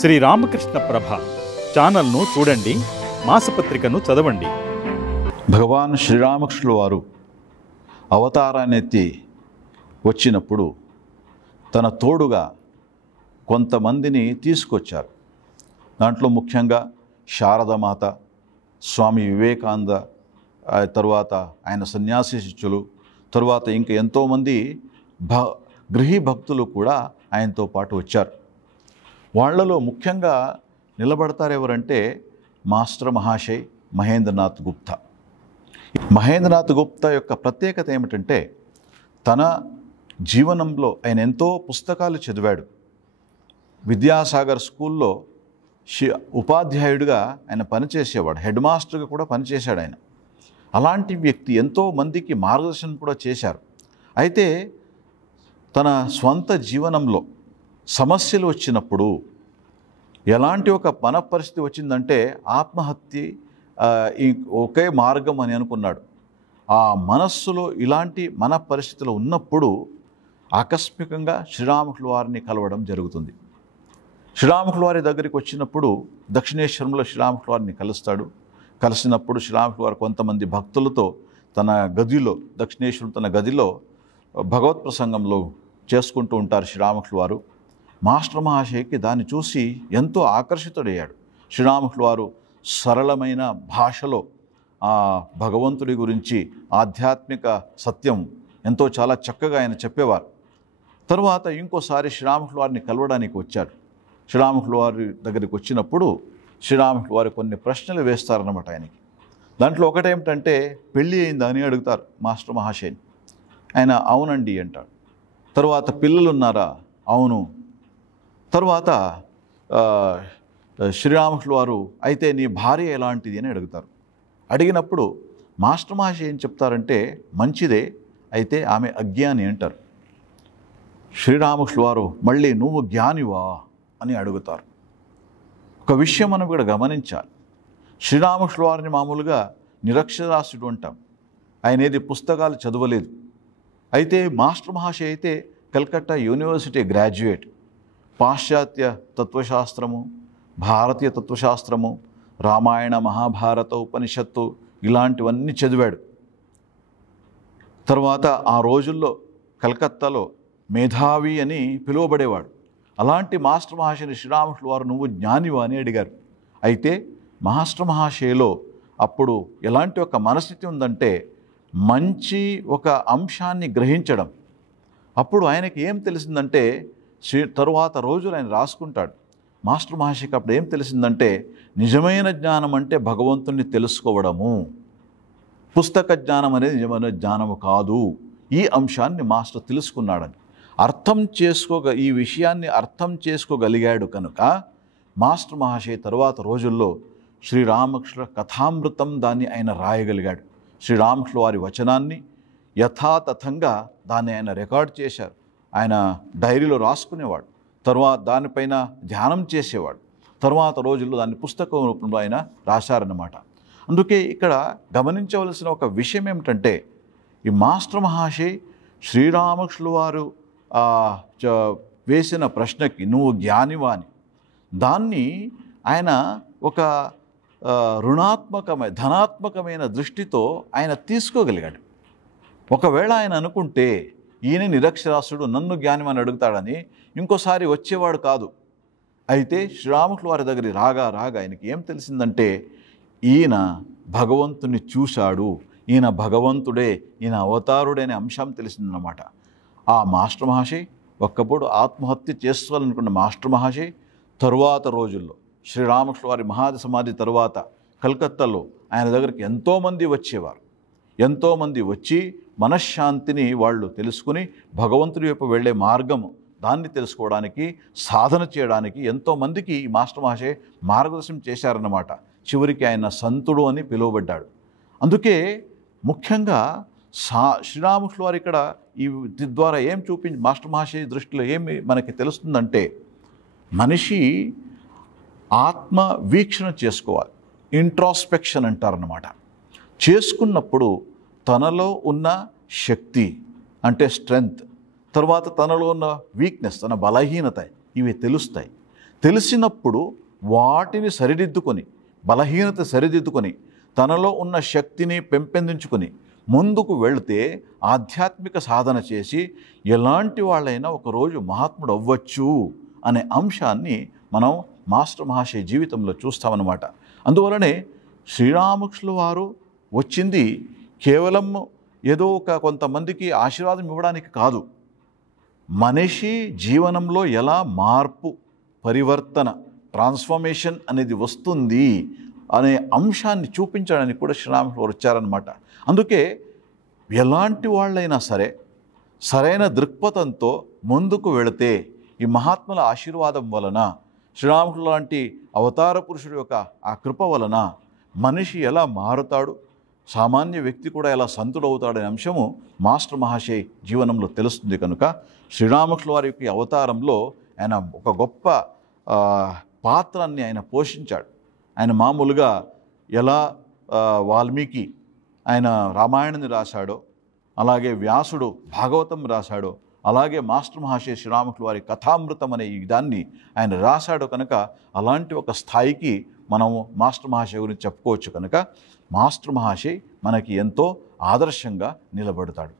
శ్రీ రామకృష్ణ ప్రభ ఛానల్ను చూడండి, మాసపత్రికను చదవండి. భగవాన్ శ్రీరామకృష్ణుల వారు అవతారాన్నెత్తి వచ్చినప్పుడు తన తోడుగా కొంతమందిని తీసుకొచ్చారు. దాంట్లో ముఖ్యంగా శారదమాత, స్వామి వివేకానంద, తరువాత ఆయన సన్యాసి శిష్యులు, తరువాత ఇంకా ఎంతోమంది గృహీ భక్తులు కూడా ఆయనతో పాటు వచ్చారు. వాళ్లలో ముఖ్యంగా నిలబడతారు ఎవరంటే మాస్టర్ మహాశయ్ మహేంద్రనాథ్ గుప్తా. మహేంద్రనాథ్ గుప్తా యొక్క ప్రత్యేకత ఏమిటంటే తన జీవనంలో ఆయన ఎంతో పుస్తకాలు చదివాడు. విద్యాసాగర్ స్కూల్లో ఉపాధ్యాయుడిగా ఆయన పనిచేసేవాడు, హెడ్ మాస్టర్గా కూడా పనిచేశాడు ఆయన. అలాంటి వ్యక్తి ఎంతో మందికి మార్గదర్శనం కూడా చేశారు. అయితే తన స్వంత జీవనంలో సమస్యలు వచ్చినప్పుడు ఎలాంటి ఒక పరిస్థితి వచ్చిందంటే ఆత్మహత్య ఒకే మార్గం అని అనుకున్నాడు. ఆ మనస్సులో ఇలాంటి పరిస్థితులు ఉన్నప్పుడు ఆకస్మికంగా శ్రీరామకృష్ణుల వారిని కలవడం జరుగుతుంది. శ్రీరామకృష్ణుల వారి దగ్గరికి వచ్చినప్పుడు దక్షిణేశ్వరంలో శ్రీరామకృష్ణుల వారిని కలుస్తాడు. కలిసినప్పుడు శ్రీరామకృష్ణుల వారు కొంతమంది భక్తులతో తన గదిలో, దక్షిణేశ్వరం తన గదిలో భగవత్ ప్రసంగంలో చేసుకుంటూ ఉంటారు శ్రీరామకృష్ణుల వారు. మాస్టర్ మహాశయకి దాన్ని చూసి ఎంతో ఆకర్షితుడయ్యాడు. శ్రీరామకృష్ణుల వారు సరళమైన భాషలో భగవంతుడి గురించి, ఆధ్యాత్మిక సత్యం ఎంతో చాలా చక్కగా ఆయన చెప్పేవారు. తరువాత ఇంకోసారి శ్రీరామకృష్ణుల వారిని కలవడానికి వచ్చారు. శ్రీరామకృష్ణుల వారి దగ్గరికి వచ్చినప్పుడు శ్రీరామకృష్ణుల వారు కొన్ని ప్రశ్నలు వేస్తారన్నమాట ఆయనకి. దాంట్లో ఒకటేమిటంటే పెళ్ళి అయిందా అని అడుగుతారు మాస్టర్ మహాశయని. ఆయన అవునండి అంటాడు. తరువాత పిల్లలు ఉన్నారా? అవును. తరువాత శ్రీరామకృష్ణుల వారు అయితే నీ భార్య ఎలాంటిది అని అడుగుతారు. అడిగినప్పుడు మాస్టర్ మహాశయ ఏం చెప్తారంటే మంచిదే, అయితే ఆమె అజ్ఞాని అంటారు. శ్రీరామకృష్ణుల వారు మళ్ళీ నువ్వు జ్ఞానివా అని అడుగుతారు. ఒక విషయం మనం కూడా గమనించాలి. శ్రీరామకృష్ణుల వారిని మామూలుగా నిరక్షరాస్యుడు అంటాం. ఆయన ఏది పుస్తకాలు చదవలేదు. అయితే మాస్టర్ మహాశయ అయితే కల్కట్టా యూనివర్సిటీ గ్రాడ్యుయేట్. పాశ్చాత్య తత్వశాస్త్రము, భారతీయ తత్వశాస్త్రము, రామాయణ, మహాభారత, ఉపనిషత్తు ఇలాంటివన్నీ చదివాడు. తర్వాత ఆ రోజుల్లో కలకత్తాలో మేధావి అని పిలువబడేవాడు. అలాంటి మాస్టర్ మహాశయుని శ్రీరామకృష్ణుల వారు నువ్వు జ్ఞానివా అని అడిగారు. అయితే మాస్టర్ మహాశయలో అప్పుడు ఎలాంటి ఒక మనస్థితి ఉందంటే మంచి ఒక అంశాన్ని గ్రహించడం. అప్పుడు ఆయనకి ఏం తెలిసిందంటే తరువాత రోజులు ఆయన రాసుకుంటాడు. మాస్టర్ మహాశయకి అప్పుడు ఏం తెలిసిందంటే నిజమైన జ్ఞానం అంటే భగవంతుణ్ణి తెలుసుకోవడము, పుస్తక జ్ఞానం అనేది నిజమైన జ్ఞానము కాదు. ఈ అంశాన్ని మాస్టర్ తెలుసుకున్నాడని ఈ విషయాన్ని అర్థం చేసుకోగలిగాడు కనుక మాస్టర్ మహాశయ తరువాత రోజుల్లో శ్రీరామకృష్ణ కథామృతం దాన్ని ఆయన రాయగలిగాడు. శ్రీరామకృష్ణ వారి వచనాన్ని యథాతథంగా దాన్ని ఆయన రికార్డ్ చేశారు. ఆయన డైరీలో రాసుకునేవాడు. తర్వాత దానిపైన ధ్యానం చేసేవాడు. తర్వాత రోజుల్లో దాన్ని పుస్తకం రూపంలో ఆయన రాశారన్నమాట. అందుకే ఇక్కడ గమనించవలసిన ఒక విషయం ఏమిటంటే ఈ మాస్టర్ మహాశయ్ శ్రీరామకృష్ణుల వారు వేసిన ప్రశ్నకి నువ్వు జ్ఞానివా అని దాన్ని ఆయన ఒక ధనాత్మకమైన దృష్టితో ఆయన తీసుకోగలిగాడు. ఒకవేళ ఆయన అనుకుంటే ఈయన నిరక్షరాస్యుడు నన్ను జ్ఞానమని అడుగుతాడని ఇంకోసారి వచ్చేవాడు కాదు. అయితే శ్రీరామకృష్ణుల వారి దగ్గరికి రాగా ఆయనకి ఏం తెలిసిందంటే ఈయన భగవంతుని చూశాడు, ఈయన భగవంతుడే, ఈయన అవతారుడే అనే అంశం తెలిసిందన్నమాట. ఆ మాస్టర్ మహాశయ్ ఒక్కప్పుడు ఆత్మహత్య చేసుకోవాలనుకున్న మాస్టర్ మహాశయ్ తరువాత రోజుల్లో శ్రీరామకృష్ణుల వారి మహాది సమాధి తరువాత కలకత్తాలో ఆయన దగ్గరికి ఎంతోమంది వచ్చేవారు. ఎంతోమంది వచ్చి మనశ్శాంతిని వాళ్ళు తెలుసుకుని భగవంతుడి వైపు వెళ్ళే మార్గము దాన్ని తెలుసుకోవడానికి, సాధన చేయడానికి ఎంతోమందికి ఈ మాస్టర్ మహాశయ్ మార్గదర్శనం చేశారన్నమాట. చివరికి ఆయన సంతుడు అని పిలువబడ్డాడు. అందుకే ముఖ్యంగా శ్రీరామకృష్ణుల వారు ఇక్కడ ఈ ద్వారా ఏం మాస్టర్ మహాశయ దృష్టిలో ఏమి మనకి తెలుస్తుందంటే మనిషి ఆత్మ వీక్షణ చేసుకోవాలి. ఇంట్రాస్పెక్షన్ అంటారన్నమాట. చేసుకున్నప్పుడు తనలో ఉన్న శక్తి అంటే స్ట్రెంగ్త్, తర్వాత తనలో ఉన్న వీక్నెస్, తన బలహీనత ఇవి తెలుస్తాయి. తెలిసినప్పుడు వాటిని సరిదిద్దుకొని, బలహీనత సరిదిద్దుకొని, తనలో ఉన్న శక్తిని పెంపొందించుకొని ముందుకు వెళితే ఆధ్యాత్మిక సాధన చేసి ఎలాంటి వాళ్ళైనా ఒకరోజు మహాత్ముడు అవ్వచ్చు అనే అంశాన్ని మనం మాస్టర్ మహాశయ జీవితంలో చూస్తామన్నమాట. అందువలనే శ్రీరామకృష్ణుల వారు వచ్చింది కేవలం ఏదో కొంతమందికి ఆశీర్వాదం ఇవ్వడానికి కాదు, మనిషి జీవనంలో ఎలా మార్పు, పరివర్తన, ట్రాన్స్ఫర్మేషన్ అనేది వస్తుంది అనే అంశాన్ని చూపించడానికి కూడా శ్రీరామకృష్ణ వారు వచ్చారనమాట. అందుకే ఎలాంటి వాళ్ళైనా సరే సరైన దృక్పథంతో ముందుకు వెళితే ఈ మహాత్ముల ఆశీర్వాదం వలన, శ్రీరామకృష్ణ లాంటి అవతార పురుషుడి యొక్క ఆ కృప వలన మనిషి ఎలా మారుతాడు, సామాన్య వ్యక్తి కూడా ఎలా సంతుడవుతాడనే అంశము మాస్టర్ మహాశయ్ జీవనంలో తెలుస్తుంది. కనుక శ్రీరామకృష్ణ వారి యొక్క అవతారంలో ఆయన ఒక గొప్ప పాత్రని ఆయన పోషించాడు. ఆయన మామూలుగా ఎలా వాల్మీకి ఆయన రామాయణాన్ని రాశాడో, అలాగే వ్యాసుడు భాగవతం రాశాడో, అలాగే మాస్టర్ మహాశయ శ్రీరామకృష్ణ వారి కథామృతం అనే ఈ దాన్ని ఆయన రాశాడు. కనుక అలాంటి ఒక స్థాయికి మనము మాస్టర్ మహాశయ గురించి చెప్పుకోవచ్చు. కనుక మాస్టర్ మహాశయ్ మనకి ఎంతో ఆదర్శంగా నిలబడతాడు.